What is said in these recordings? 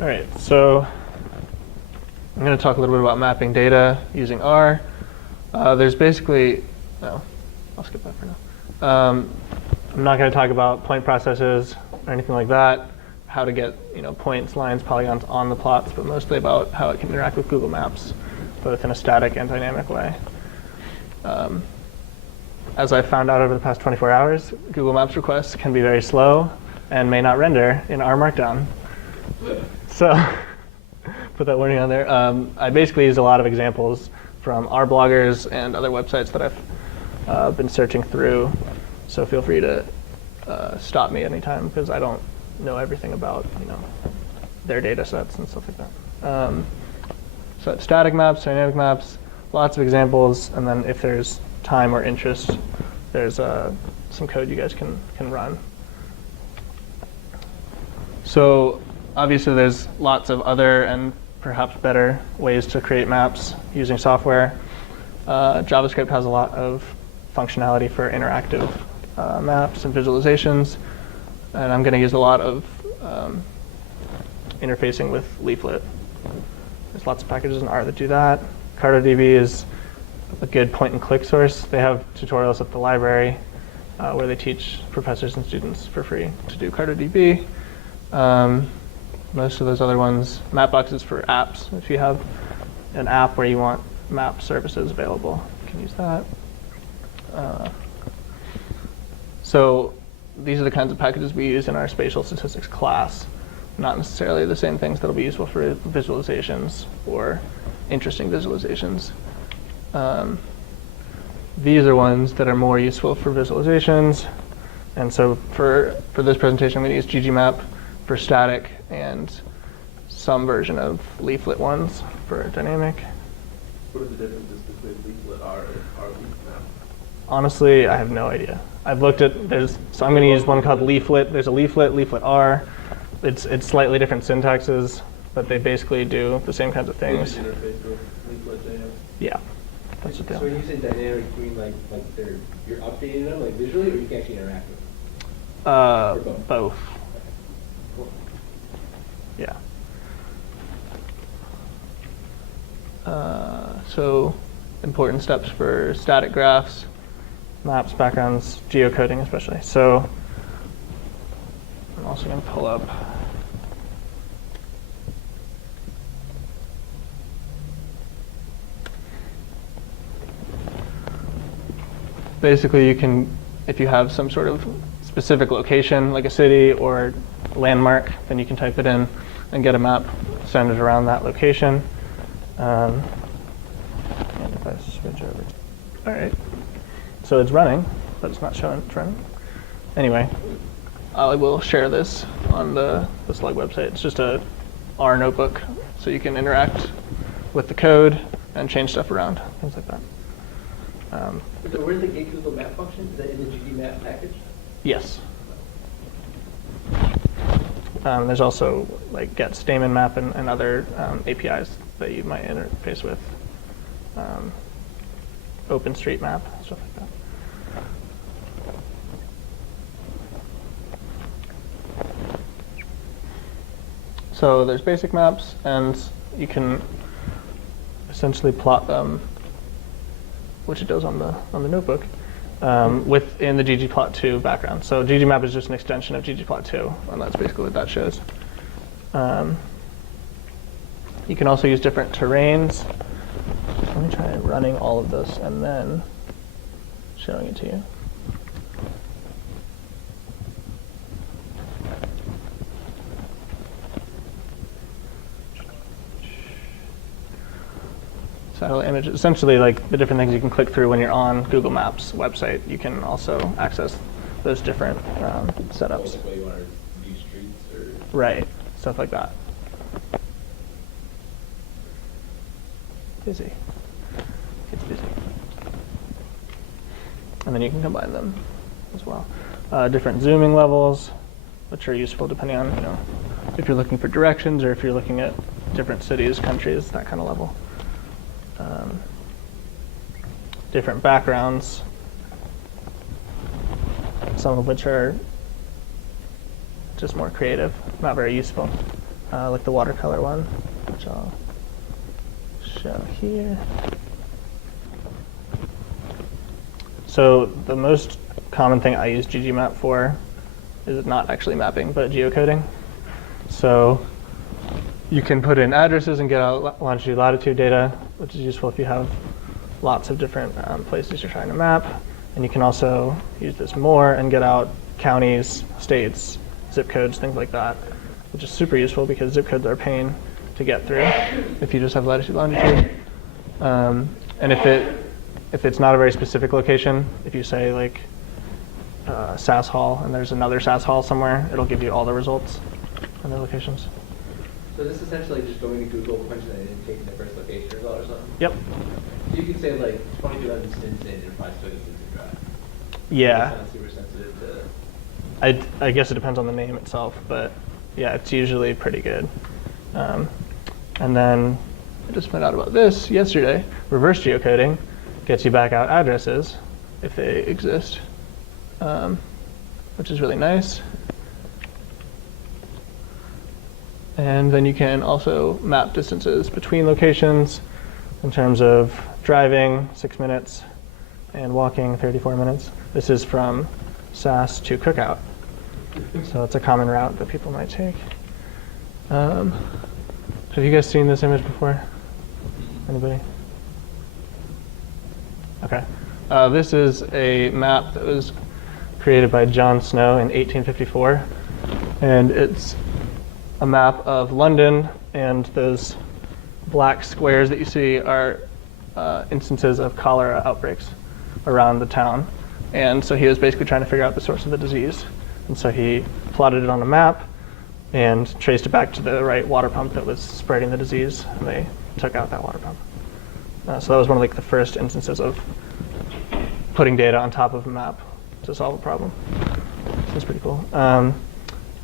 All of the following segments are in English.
All right, so I'm going to talk a little bit about mapping data using R. There's basically, no, I'll skip that for now. I'm not going to talk about point processes or anything like that, how to get points, lines, polygons on the plots, but mostly about how it can interact with Google Maps, both in a static and dynamic way. As I found out over the past 24 hours, Google Maps requests can be very slow and may not render in R Markdown. So put that warning on there. I basically use a lot of examples from R bloggers and other websites that I've been searching through. So feel free to stop me anytime because I don't know everything about their data sets and stuff like that. So static maps, dynamic maps, lots of examples, and then if there's time or interest, there's some code you guys can run. So obviously there's lots of other and perhaps better ways to create maps using software. JavaScript has a lot of functionality for interactive maps and visualizations, and I'm going to use a lot of interfacing with Leaflet. There's lots of packages in R that do that. CartoDB is a good point-and-click source. They have tutorials at the library where they teach professors and students for free to do CartoDB. Most of those other ones, Mapbox is for apps. If you have an app where you want map services available, you can use that. So these are the kinds of packages we use in our spatial statistics class. Not necessarily the same things that will be useful for visualizations or interesting visualizations. These are ones that are more useful for visualizations. And so for this presentation, I'm going to use ggmap for static and some version of Leaflet ones for dynamic. What are the differences between Leaflet R and RLeafmap? Honestly, I have no idea. I've looked at, so I'm going to use one called Leaflet. There's a Leaflet, Leaflet R. It's slightly different syntaxes, but they basically do the same kinds of things. Interface with Leaflet, yeah, that's what they So when you say dynamic, you mean like you're updating them like visually, or you can actually interact with them? Both. Yeah. So important steps for static graphs, maps, backgrounds, geocoding especially. So I'm also going to pull up basically you can, if you have some sort of specific location like a city or landmark, then you can type it in and get a map centered around that location. And if I switch over, all right. So it's running, but it's not showing it's running. Anyway, I will share this on the Slug website. It's just a R notebook, so you can interact with the code and change stuff around, things like that. So where's the get Google Map function? Is that in the ggmap package? Yes. There's also like get Stamen map and other APIs that you might interface with. Openstreetmap, stuff like that. So there's basic maps, and you can essentially plot them, which it does on the notebook, within the ggplot2 background. So ggmap is just an extension of ggplot2, and that's basically what that shows. You can also use different terrains. Let me try running all of this and then showing it to you. Satellite images, essentially like the different things you can click through when you're on Google Maps website. You can also access those different setups. Like you want to view streets or Right, stuff like that. Busy. It's busy. And then you can combine them as well. Different zooming levels, which are useful depending on if you're looking for directions or if you're looking at different cities, countries, that kind of level. Different backgrounds, some of which are just more creative, not very useful. like the watercolor one, which I'll show here. So the most common thing I use ggmap for is not actually mapping, but geocoding. So you can put in addresses and get out longitude, latitude data, which is useful if you have lots of different places you're trying to map. And you can also use this more and get out counties, states, zip codes, things like that, which is super useful because zip codes are a pain to get through if you just have latitude, longitude. And if it's not a very specific location, if you say like SAS Hall and there's another SAS Hall somewhere, it'll give you all the results and the locations. So this is essentially just going to Google, punching it in, and taking the first location result or something? Yep. You could say like 2200 Stinson and probably still get Stinson Drive. Yeah. It's not super sensitive to... I guess it depends on the name itself, but yeah, it's usually pretty good. And then I just found out about this yesterday. Reverse geocoding gets you back out addresses if they exist, which is really nice. And then you can also map distances between locations in terms of driving, 6 minutes, and walking, 34 minutes. This is from SAS to Cookout. So it's a common route that people might take. Have you guys seen this image before? Anybody? Okay. This is a map that was created by John Snow in 1854. And it's a map of London, and those black squares that you see are instances of cholera outbreaks around the town. And so he was basically trying to figure out the source of the disease. And so he plotted it on a map and traced it back to the right water pump that was spreading the disease, and they took out that water pump. So that was one of like the first instances of putting data on top of a map to solve a problem. So it's pretty cool.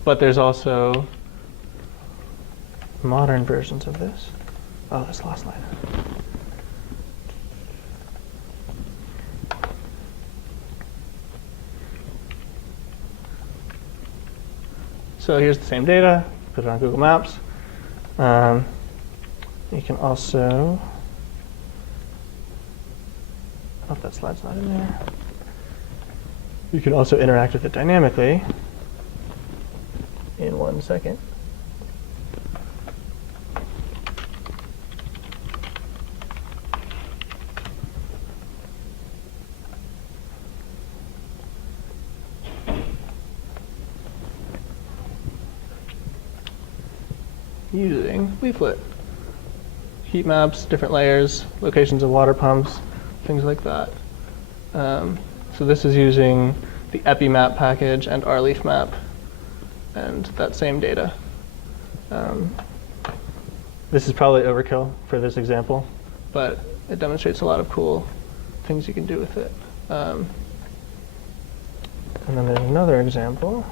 But there's also modern versions of this. Oh, this last line. So here's the same data, put it on Google Maps. You can also, oh, that slide's not in there. You can also interact with it dynamically in 1 second. Using Leaflet. Heat maps, different layers, locations of water pumps, things like that. So this is using the EpiMap package and RLeafMap and that same data. This is probably overkill for this example, but it demonstrates a lot of cool things you can do with it. And then there's another example.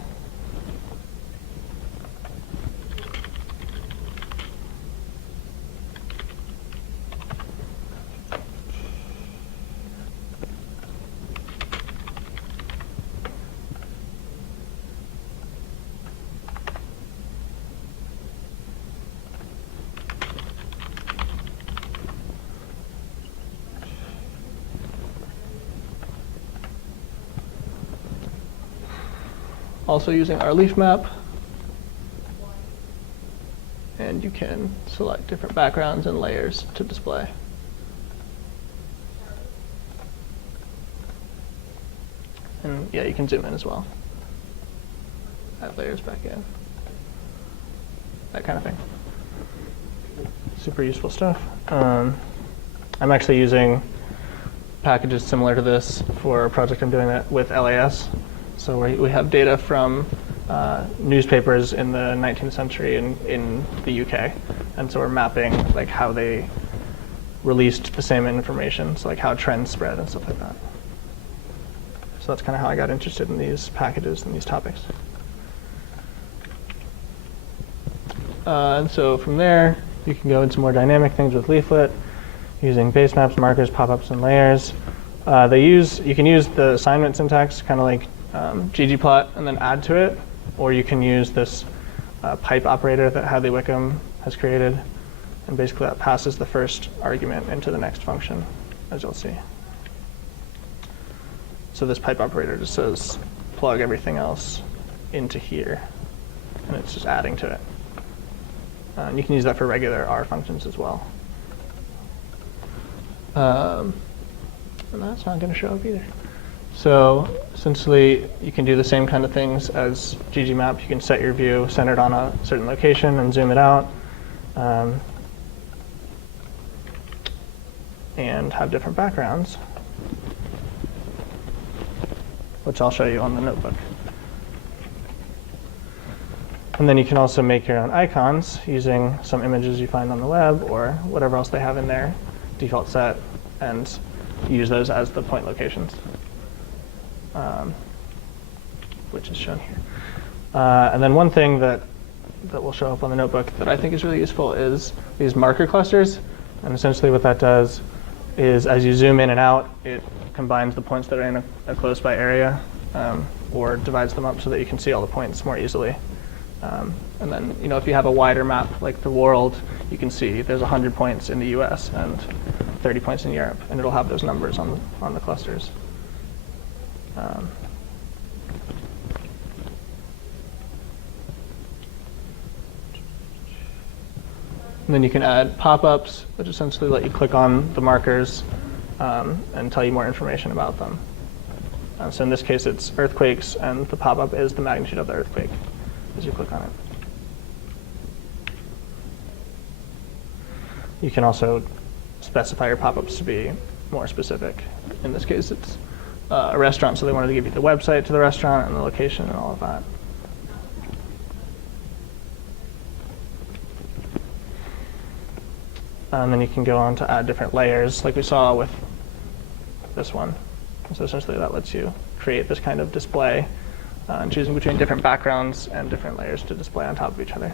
Also using our leaf map, and you can select different backgrounds and layers to display. And yeah, you can zoom in as well. Add layers back in. That kind of thing. Super useful stuff. I'm actually using packages similar to this for a project I'm doing that with LAS. So we have data from newspapers in the 19th century in the UK, and so we're mapping like how they released the same information, so like how trends spread and stuff like that. So that's kind of how I got interested in these packages and these topics. And so from there, you can go into more dynamic things with Leaflet, using base maps, markers, pop-ups, and layers. You can use the assignment syntax, kind of like ggplot, and then add to it, or you can use this pipe operator that Hadley Wickham has created. And basically that passes the first argument into the next function, as you'll see. So this pipe operator just says plug everything else into here, and it's just adding to it. And you can use that for regular R functions as well. And that's not going to show up either. So essentially, you can do the same kind of things as ggmap. You can set your view centered on a certain location and zoom it out. And have different backgrounds, which I'll show you on the notebook. And then you can also make your own icons using some images you find on the web or whatever else they have in their default set, and use those as the point locations, which is shown here. And then one thing that will show up on the notebook that I think is really useful is these marker clusters. And essentially what that does is as you zoom in and out, it combines the points that are in a close by area, or divides them up so that you can see all the points more easily. And then, if you have a wider map like the world, you can see there's 100 points in the US and 30 points in Europe, and it'll have those numbers on the clusters. And then you can add pop-ups, which essentially let you click on the markers and tell you more information about them. So in this case, it's earthquakes, and the pop-up is the magnitude of the earthquake as you click on it. You can also specify your pop-ups to be more specific. In this case, it's a restaurant, so they wanted to give you the website to the restaurant and the location and all of that. And then you can go on to add different layers, like we saw with this one. So essentially that lets you create this kind of display, and choosing between different backgrounds and different layers to display on top of each other.